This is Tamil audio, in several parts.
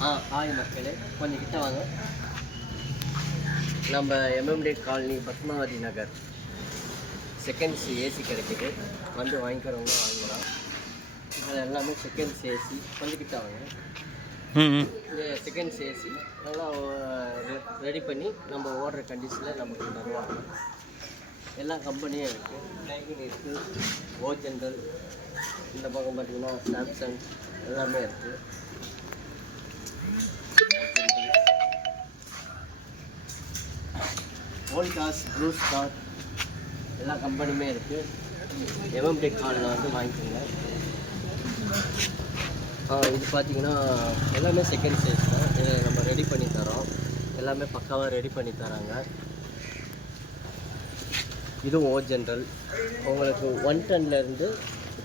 ஹாய் மக்களே, கொஞ்சம் கிட்ட வாங்க. நம்ம எம்எம்டி காலனி பத்மாவதி நகர் செகண்ட்ஸ் ஏசி கிடைக்குது. வந்து வாங்கிக்கிறவங்க வாங்கலாம். அது எல்லாமே செகண்ட்ஸ் ஏசி. கொஞ்சம் கிட்ட வாங்க. இந்த செகண்ட்ஸ் ஏசி நல்லா ரெடி பண்ணி நம்ம ஓடுற கண்டிஷனில் நமக்கு தருவாங்க. எல்லா கம்பெனியும் இருக்குது. டைகின் இருக்குது, ஓஜெண்டல், இந்த பக்கம் பார்த்திங்கன்னா சாம்சங் எல்லாமே இருக்குது. வோல்டாஸ், ப்ளூ ஸ்டார் எல்லா கம்பெனியுமே இருக்குது. எம்எம்டி காலில் வந்து வாங்கிக்கோங்க. இது பார்த்திங்கன்னா எல்லாமே செகண்ட் சைஸ் தான். இதை நம்ம ரெடி பண்ணி தரோம். எல்லாமே பக்காவாக ரெடி பண்ணி தராங்க. இதுவும் ஓ ஜென்ரல். உங்களுக்கு 1 டன்லேருந்து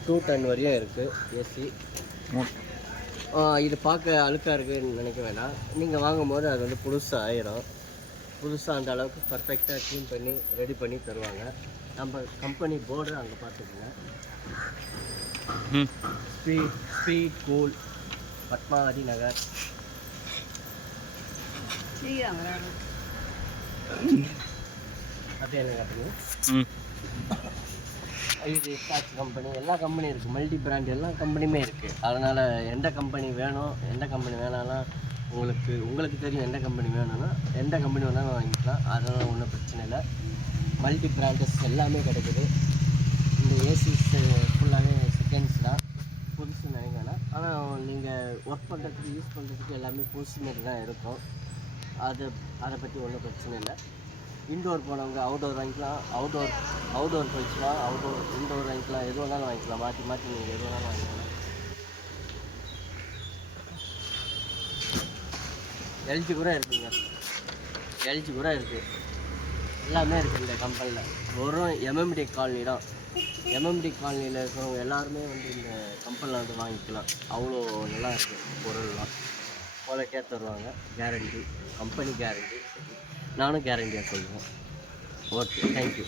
2 டன் வரையும் இருக்குது ஏசி. இது பார்க்க அழுக்காக இருக்குதுன்னு நினைக்க வேண்டாம். நீங்கள் வாங்கும்போது அது வந்து புதுசாக ஆயிரும். புதுசாக அந்த அளவுக்கு பர்ஃபெக்டாக க்ளீன் பண்ணி ரெடி பண்ணி தருவாங்க. நம்ம கம்பெனி போர்டு அங்கே பார்த்துக்குங்க. ஸ்பீட் கூல், பத்மாவதி நகர். அப்படியே என்ன காட்டுங்க. இது ஹிட்டாச்சி கம்பெனி, எல்லா கம்பெனியும் இருக்குது. மல்டி பிராண்ட் எல்லா கம்பெனியுமே இருக்குது. அதனால் எந்த கம்பெனி வேணும், எந்த கம்பெனி வேணாலும் உங்களுக்கு தெரியும். எந்த கம்பெனி வேணும்னா எந்த கம்பெனி வேணாலும் வாங்கிக்கலாம். அதனால் ஒன்றும் பிரச்சனை இல்லை. மல்டி பிராண்டஸ் எல்லாமே கிடைக்குது. இந்த ஏசிஸ் ஃபுல்லாகவே செகண்ட்ஸ் தான், புதுசு நினைக்கிறேன். ஆனால் நீங்கள் ஒர்க் பண்ணுறதுக்கு யூஸ் பண்ணுறதுக்கு எல்லாமே புதுசு மாரி தான் இருக்கும். அதை பற்றி ஒன்றும் பிரச்சனை இல்லை. இன்டோர் போனவங்க அவுட்டோர் வாங்கிக்கலாம், அவுட்டோர் போயிடுச்சுன்னா இன்டோர் வாங்கிக்கலாம். எது வேணாலும் வாங்கிக்கலாம். மாற்றி நீங்கள் எது வேணாலும் வாங்கிக்கலாம். எல்ஜி கூட இருக்குங்க. எல்ஜி கூட இருக்குது. எல்லாமே இருக்குது இந்த கம்பெனியில். வெறும் எம்எம்டி காலனி தான். எம்எம்டி காலனியில் இருக்கிறவங்க எல்லாருமே வந்து இந்த கம்பெனியில் வந்து வாங்கிக்கலாம். அவ்வளோ நல்லா இருக்குது பொருள்லாம். குவாலிட்டியாக தருவாங்க. Guarantee, company guarantee. நானும் கேரண்டியாக சொல்லுவேன். Okay, thank you.